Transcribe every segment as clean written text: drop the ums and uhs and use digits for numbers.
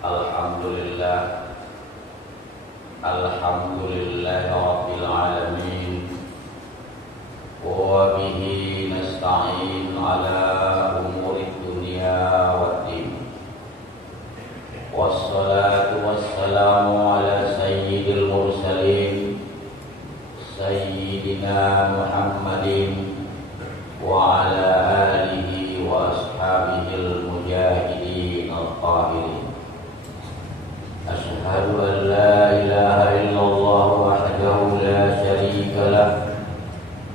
Alhamdulillah, alhamdulillah rabbil alamin. Wa bihi nasta'in ala umuri dunya waddin. Wassalatu wassalamu ala sayyidil mursalin Sayyidina Muhammadin wa ala alihi wa ashabihil mujahidin al-qahirin. Asyhadu an la ilaha illallah wahdahu la syarika lah,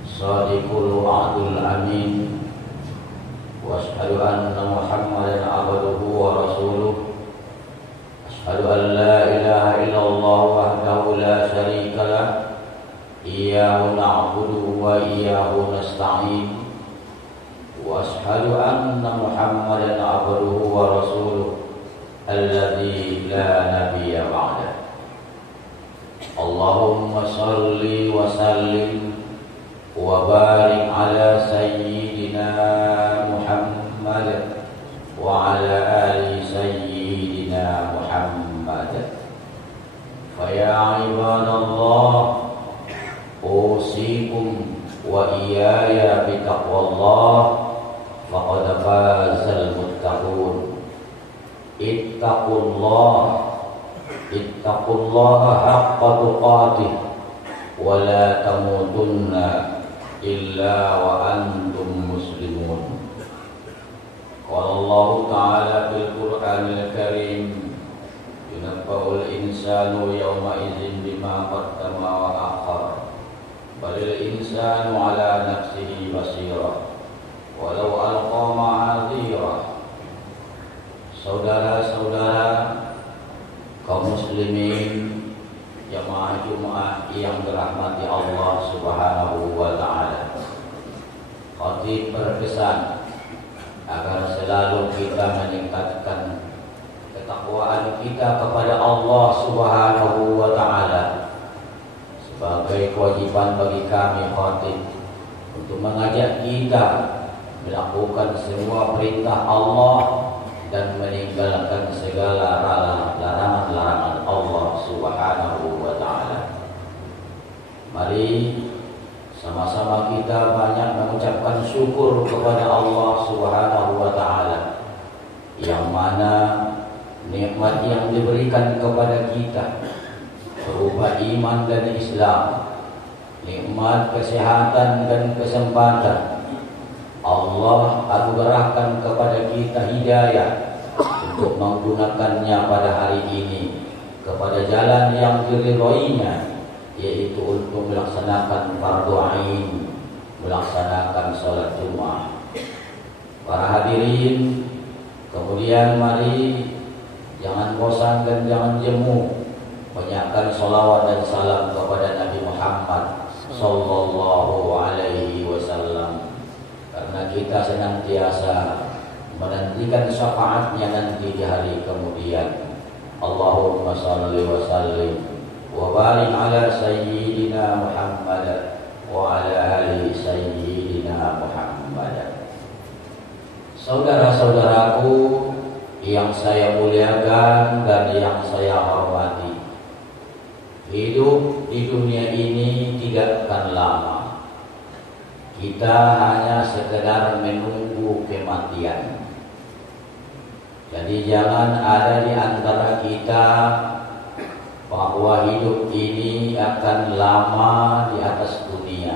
shadiqul wa'dul amin. Wa asyhadu anna Muhammadan abduhu wa rasuluh. Asyhadu an la ilaha illallah wahdahu la syarika lah, iyyahu na'budu wa iyyahu nasta'in. Wa asyhadu anna Muhammadan abduhu wa rasuluh alladzi la nabiyya ba'da. Allahumma shalli wa sallim wa barik ala sayyidina Muhammad wa ala ali sayyidina Muhammad. Fa ya ibadallah, usikum wa iyaya bi taqwallah, faqad fazal muttaqun. Ittaqullaha haqqa tuqatih wa la tamutunna illa wa antum muslimun. Qala Allah ta'ala fil Qur'anil Karim, yunabba'ul insanu yawma idzin bima qaddama wa akhar, balil insanu ala nafsihi basira walau alqa ma'adhira. Saudara-saudara kaum muslimin jamaah Jumat yang dirahmati Allah Subhanahu wa taala, khatib berpesan agar selalu kita meningkatkan ketakwaan kita kepada Allah Subhanahu wa taala. Sebagai kewajiban bagi kami khatib untuk mengajak kita melakukan semua perintah Allah dan meninggalkan segala larangan-larangan Allah Subhanahu wa taala. Mari sama-sama kita banyak mengucapkan syukur kepada Allah Subhanahu wa taala, yang mana nikmat yang diberikan kepada kita berupa iman dan Islam, nikmat kesehatan dan kesempatan, Allah anugerahkan kepada kita hidayah untuk menggunakannya pada hari ini kepada jalan yang diridhoinya, yaitu untuk melaksanakan fardu ain, melaksanakan salat Jumat. Para hadirin, kemudian mari jangan bosan dan jangan jemu, banyakkan sholawat dan salam kepada Nabi Muhammad sallallahu alaihi wasallam, karena kita senantiasa menantikan syafaatnya nanti di hari kemudian. Allahumma salli wa sallim wa barik ala sayyidina Muhammad wa ala ali sayyidina Muhammad. Saudara-saudaraku yang saya muliakan dan yang saya hormati, hidup di dunia ini tidak akan lama. Kita hanya sekedar menunggu kematian. Jadi jangan ada di antara kita bahwa hidup ini akan lama di atas dunia.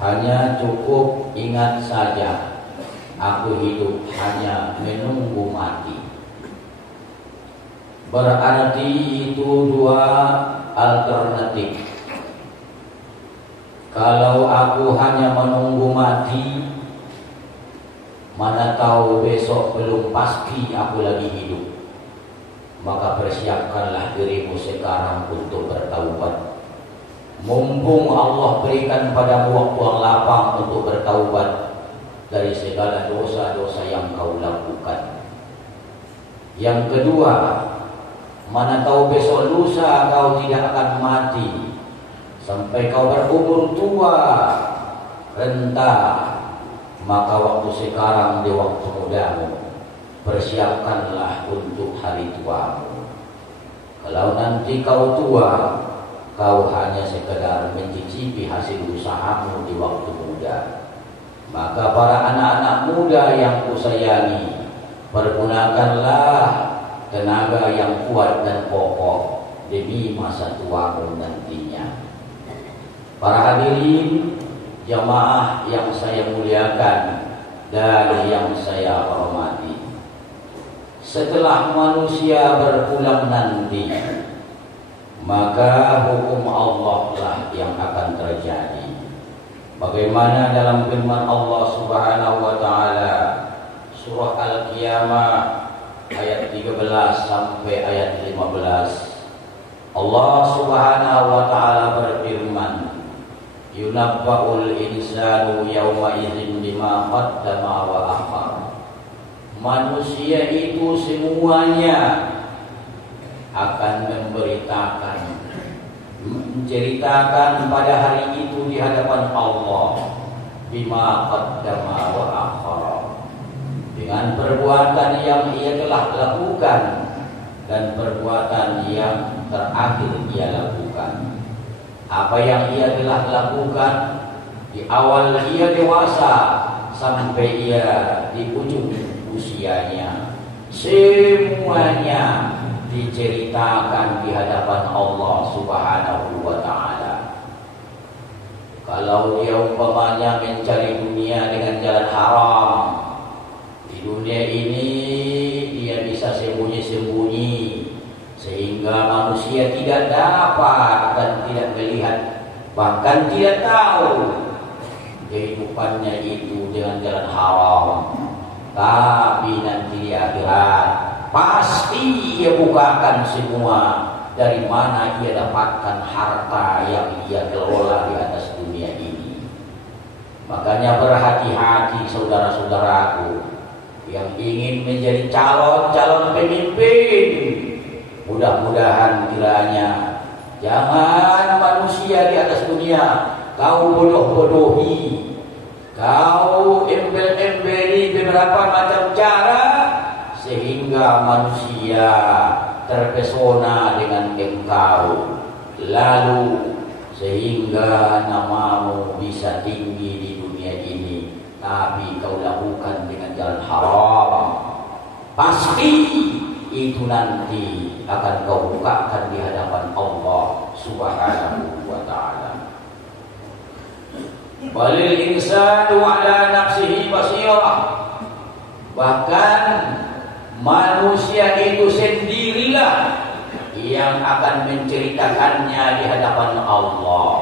Hanya cukup ingat saja, aku hidup hanya menunggu mati. Berarti itu dua alternatif. Kalau aku hanya menunggu mati, mana tahu besok belum pasti aku lagi hidup. Maka persiapkanlah dirimu sekarang untuk bertaubat. Mumpung Allah berikan padamu waktu yang lapang untuk bertaubat dari segala dosa-dosa yang kau lakukan. Yang kedua, mana tahu besok lusa kau tidak akan mati, sampai kau berumur tua, renta, maka waktu sekarang di waktu mudamu. persiapkanlah untuk hari tuamu. Kalau nanti kau tua, kau hanya sekedar mencicipi hasil usahamu di waktu muda. Maka para anak-anak muda yang kusayangi, pergunakanlah tenaga yang kuat dan kokoh demi masa tuamu nantinya. Para hadirin jamaah yang saya muliakan dan yang saya hormati, setelah manusia berpulang nanti, maka hukum Allah lah yang akan terjadi. Bagaimana dalam firman Allah Subhanahu wa taala surah Al-Qiyamah ayat 13 sampai ayat 15. Allah Subhanahu wa taala berfirman, yunabba'ul insanu yawma idzin bima qaddama wa akhar. Manusia itu semuanya akan menceritakan pada hari itu di hadapan Allah bima qaddama wa akhar, dengan perbuatan yang ia telah lakukan dan perbuatan yang terakhir ia lakukan. Apa yang ia telah lakukan di awal ia dewasa sampai ia di ujung usianya, semuanya diceritakan di hadapan Allah Subhanahu wa taala. Kalau dia umpamanya mencari dunia dengan jalan haram, di dunia ini dia bisa sembunyi-sembunyi sehingga manusia tidak dapat dan tidak melihat, bahkan tidak tahu kehidupannya itu dengan jalan haram. Tapi nanti di akhirat pasti ia bukakan semua dari mana ia dapatkan harta yang ia kelola di atas dunia ini. Makanya berhati-hati saudara-saudaraku yang ingin menjadi calon pemimpin. Mudah-mudahan kiranya jangan manusia di atas dunia kau bodoh-bodohi, kau embel-embeli beberapa macam cara sehingga manusia terpesona dengan engkau, lalu sehingga namamu bisa tinggi di dunia ini, tapi kau lakukan dengan jalan haram. Pasti itu nanti akan kau bukakan di hadapan Allah Subhanahu wa taala. Balil insanu ala nafsihi basirah. Bahkan manusia itu sendirilah yang akan menceritakannya di hadapan Allah.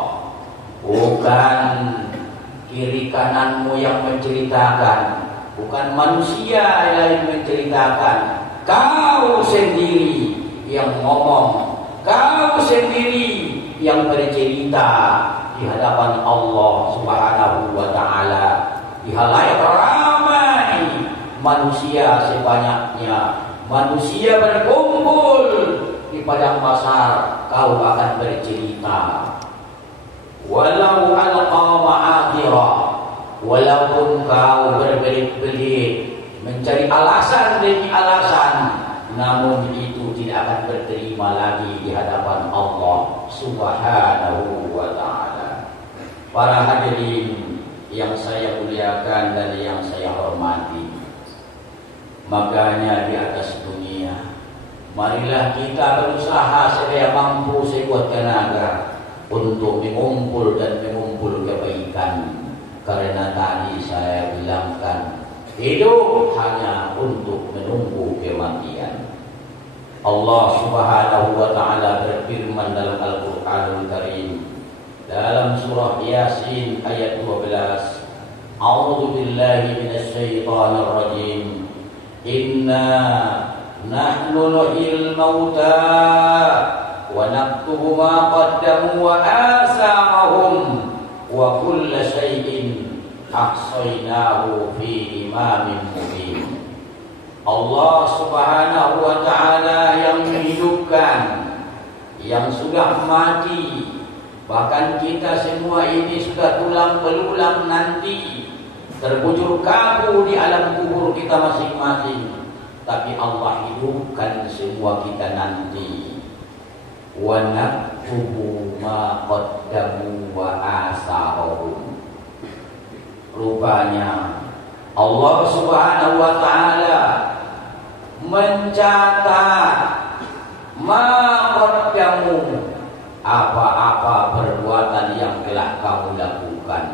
Bukan kiri kananmu yang menceritakan, bukan manusia yang menceritakan. Kau sendiri yang ngomong, kau sendiri yang bercerita di hadapan Allah Subhanahu wa taala, di halayak ramai manusia sebanyaknya, manusia berkumpul di padang pasar, kau akan bercerita. Walau alqa ma'athirah, walaupun kau berbelit-belit mencari alasan demi alasan, namun itu tidak akan berterima lagi di hadapan Allah Subhanahu wa taala. Para hadirin yang saya muliakan dan yang saya hormati, makanya di atas dunia marilah kita berusaha sedaya mampu sekuat tenaga untuk mengumpul kebaikan, karena tadi saya bilangkan hidup hanya untuk menunggu kematian. Allah Subhanahu wa taala berfirman dalam Al-Qur'anul Karim dalam surah Yasin ayat 12, A'udzu billahi minasy syaithanir rajim. Inna nahnu nuhyil mauta wa naktubu ma qaddamu wa asarahum wa kulla syai'in ahsaynahu fi imamin mubin. Allah Subhanahu wa taala yang menghidupkan yang sudah mati, bahkan kita semua ini sudah tulang belulang nanti terbujur kaku di alam kubur kita masing-masing. tapi Allah hidupkan semua kita nanti. Wa naktubu ma qaddamu wa asarahum. Rupanya Allah Subhanahu wa taala mencatat ma qaddamu, apa-apa perbuatan yang telah kamu lakukan,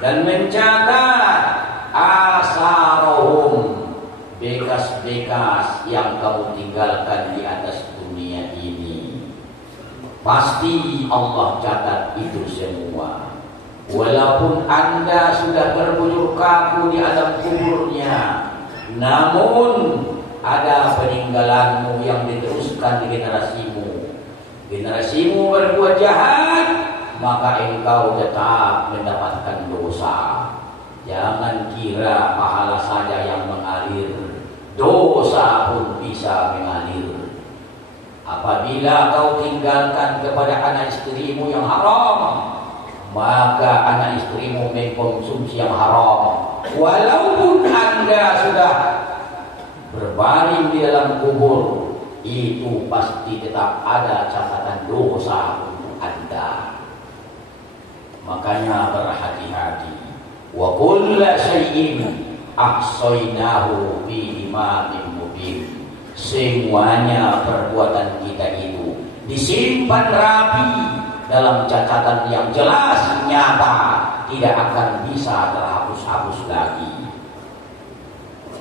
dan mencatat asarahum, bekas-bekas yang kamu tinggalkan di atas dunia ini. Pasti Allah catat itu semua. Walaupun Anda sudah berbujur kaku di alam kuburnya, namun ada peninggalanmu yang diteruskan di generasimu. Generasimu berbuat jahat, maka engkau tetap mendapatkan dosa. Jangan kira pahala saja yang mengalir, dosa pun bisa mengalir. Apabila kau tinggalkan kepada anak istrimu yang haram, maka anak istrimu mengkonsumsi yang haram. Walaupun Anda sudah berbaring di dalam kubur, itu pasti tetap ada catatan dosa untuk Anda. Makanya berhati-hati. Wa kulla syai'in ahsaynahu fi imamin mubin. Semuanya perbuatan kita itu disimpan rapi dalam catatan yang jelas, nyata, tidak akan bisa terhapus-hapus lagi.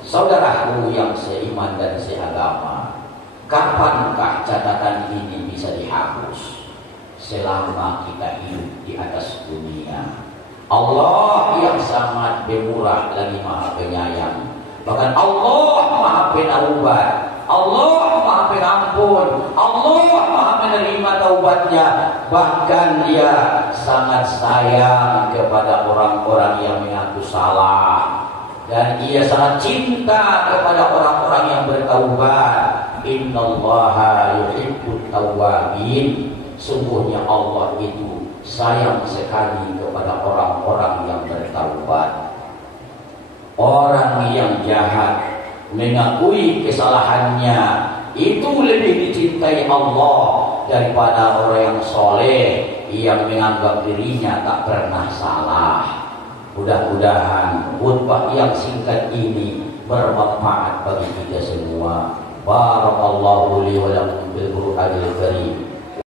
Saudaraku yang seiman dan seagama, kapankah catatan ini bisa dihapus? Selama kita hidup di atas dunia. Allah yang sangat pemurah lagi maha penyayang. Bahkan Allah maha penaubat, Allah maha pengampun, Allah maha menerima taubatnya. Bahkan Dia sangat sayang kepada orang-orang yang mengaku salah, dan Ia sangat cinta kepada orang-orang yang bertaubat. Innallaha yuhibbut tawwabin. Sungguhnya Allah itu sayang sekali kepada orang-orang yang bertaubat. Orang yang jahat mengakui kesalahannya itu lebih dicintai Allah daripada orang yang soleh yang menganggap dirinya tak pernah salah. Mudah-mudahan khutbah yang singkat ini bermanfaat bagi kita semua. Barakallahu li wa lakum bil Qur'anil Karim.